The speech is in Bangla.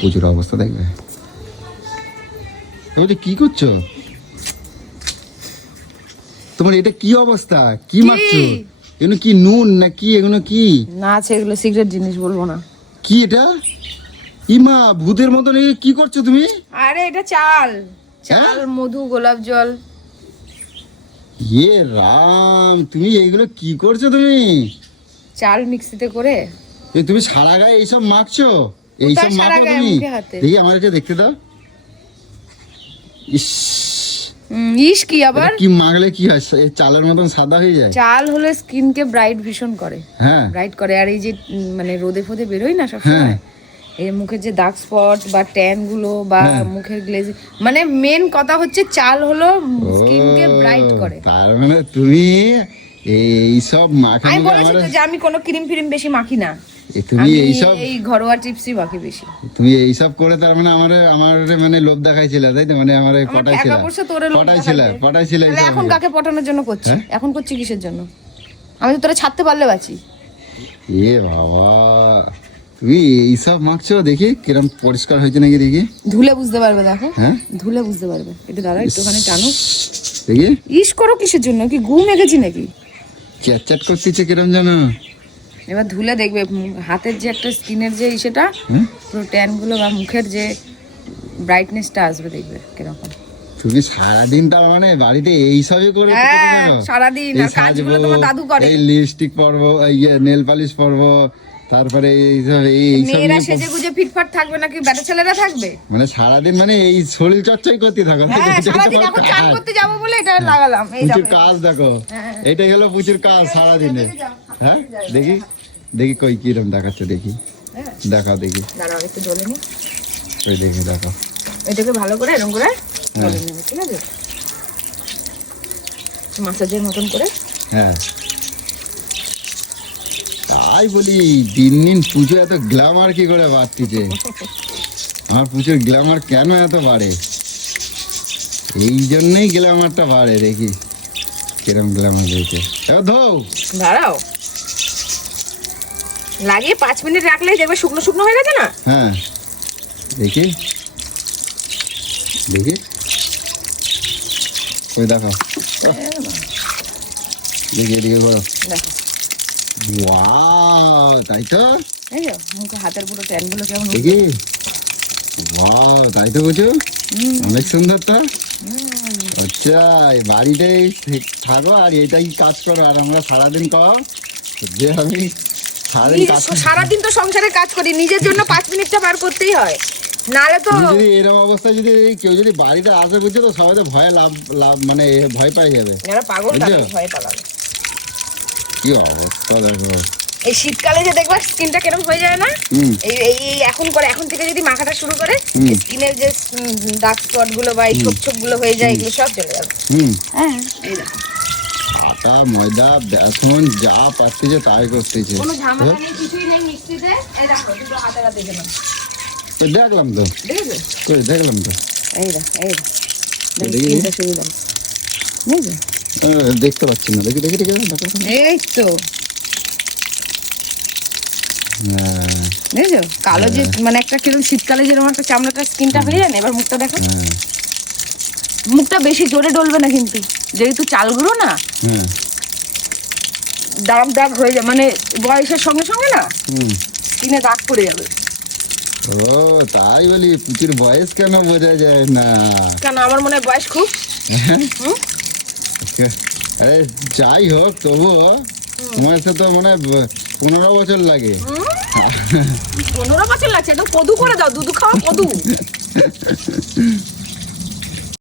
প্রচুর অবস্থা দেখবে। কি করছো তোমার? এটা কি অবস্থা? কি মারছো? এগুলো কি নুন না কি? এগুলো কি না আছে, এগুলো সিক্রেট জিনিস, বলবো না। কি এটা? ইমা ভূতের মতন কি করছো তুমি? আরে এটা চাল, চাল, মধু, গোলাপ জল। রাম, তুমি এইগুলো কি করছো তুমি? চাল মিক্সিতে করে। তুমি সারা গায়ে এইসব মাখছো? এইসব মাখো তুমি? দেখি আমার এটা দেখতে দাও। ইস ইস, কি আবার কি মাখলে কি হয়? চালের মতন সাদা হয়ে যায়? চাল হলে স্কিনকে ব্রাইট ভীষণ করে। হ্যাঁ, ব্রাইট করে। আর এই যে মানে রোদে ফোদে বেরোই না সবসময়, এই মুখের যে দাগ স্পট বা ট্যান গুলো বা মুখের গ্লেজ, মানে মেন কথা হচ্ছে চাল হলো স্কিনকে ব্রাইট করে। তার মানে তুমি এইসব মাখা? আমি বলেছি তো যে আমি কোনো ক্রিম ফিরিম বেশি মাখি না, তুমি এইসব এই ঘরোয়া টিপসই মাখি বেশি। তুমি এইসব করে তার মানে আমার মানে লোভ দেখাইছিল, তাই তো? মানে আমার পটাইছিল। এখন কাকে পটানোর জন্য করছি? এখন করছি কিসের জন্য? আমি তো তোরা ছাড়তে পারলে বাঁচি। বাবা, তুমি এইসব মাখছো? দেখি কিরম পরিষ্কার হয়েছে নাকি দেখি। ধুলে বুঝতে পারবে, দেখো। ধুলে বুঝতে পারবে। একটু দাঁড়া, একটুখানি টানো দেখি। ইস করো কিসের জন্য? কি ঘুম এগেছি নাকি? চ্যাট করতেছে কিরম জানো? এবার ধুলে দেখবে হাতের যে একটা স্কিনের যে সেটা পুরো ট্যান গুলো বা মুখের যে ব্রাইটনেসটা আসবে, দেখবে কিরকম। তুমি সারাদিন তার মানে বাড়িতে এইসবই করে? সারাদিন কাজগুলো তোমার দাদু করে। এই লিপস্টিক পরবো, নেল পালিশ পরবো, তারপরে মেয়েরা সেজে গুজে ফিটফাট থাকবে নাকি ব্যাটা ছেলেরা থাকবে? মানে সারাদিন মানে এই শরীর চর্চাই করতে থাকো। সারাদিন এখন চান করতে যাবো বলে এটা লাগালাম। এই প্রচুর কাজ দেখো, এটাই হলো প্রচুর কাজ সারাদিনে। হ্যাঁ, দেখি দেখি কই কিরম দেখাচ্ছ দেখি। দেখাও দেখি। দাঁড়াও একটু জ্বলে নি। ওই দেখি, দেখো। এটাকে ভালো করে এরকম করে জ্বলে নেবে, ঠিক আছে? মাসাজের মতন করে। হ্যাঁ, তাই বলি দিন দিন পুজো এত গ্ল্যামার কি করে বাড়তিছে? আমার পুজোর গ্ল্যামার কেন এত বাড়ে? এই জন্যই গ্ল্যামারটা বাড়ে। দেখি কিরম গ্ল্যামার হয়েছে। দাঁড়াও, লাগিয়ে 5 মিনিট রাখলেই দেখবে শুকনো শুকনো হয়ে গেছে না? হ্যাঁ, দেখি দেখি। ওই দেখো, দেখি এদিকে করো। দেখো, ওয়াও, তাই তো? এই যে মুখে হাতের পুরো ট্যান গুলো কেমন দেখি। ওয়াও, তাই তো বুঝো? অনেক সুন্দর তো। আচ্ছা, এই বাড়িতেই থাকো আর এটাই কাজ করো, আর আমরা সারাদিন খাওয়া যে আমি সারাদিন তো সংসারে কাজ করি, নিজের জন্য 5 মিনিটটা বার করতেই হয়, নালে তো। যদি এরকম অবস্থা যদি কেউ যদি বাড়িতে আসে বুঝছো তো সবাই তো ভয়ে লাভ মানে ভয় পাই যাবে। এরা পাগল, ভয় পালাবে। কি অবস্থা দেখো। এই শীতকালে যে দেখবা স্কিনটা কেরম হয়ে যায় না? এই এখন থেকে যদি মাখাটা শুরু করে স্কিনের যে ডার্ক স্পট গুলো বা এই ছোপ গুলো হয়ে যায়, এগুলো সব চলে যাবে। হ্যাঁ, এই দেখো। আটা, ময়দা, বেসন যা পাচ্ছেছে তাই করতেছে। কোনো ঝামেলা নেই, কিছুই নেই মিক্সিতে। এই দেখো, দুটো হাতে দেখে নাও। দেখলাম তো, দেখলাম তো। এই দেখো, এই স্কিনটা শুরু দাও। দেখতে পাচ্ছি না। দেখি দেখি দেখি। এই তো বুঝছো, কালো যে মানে একটা কিরকম শীতকালে যেরকম একটা চামড়াটা স্কিনটা হয়ে যায় না। এবার মুখটা দেখো, মুখটা বেশি জোরে ডলবে না কিন্তু, যেহেতু চালগুলো না দাগ দাগ হয়ে যায়, মানে বয়সের সঙ্গে সঙ্গে না স্কিনে দাগ পড়ে যাবে। ও তাই বলি, পুচির বয়স কেন বোঝা যায় না? কেন, আমার মনে হয় বয়স খুব। আরে যাই হোক, তবুও তোমার সাথে মনে হয় 15 বছর লাগে। 15 বছর লাগছে? একদম কদু করে দাও, দুধু খাওয়া কদু।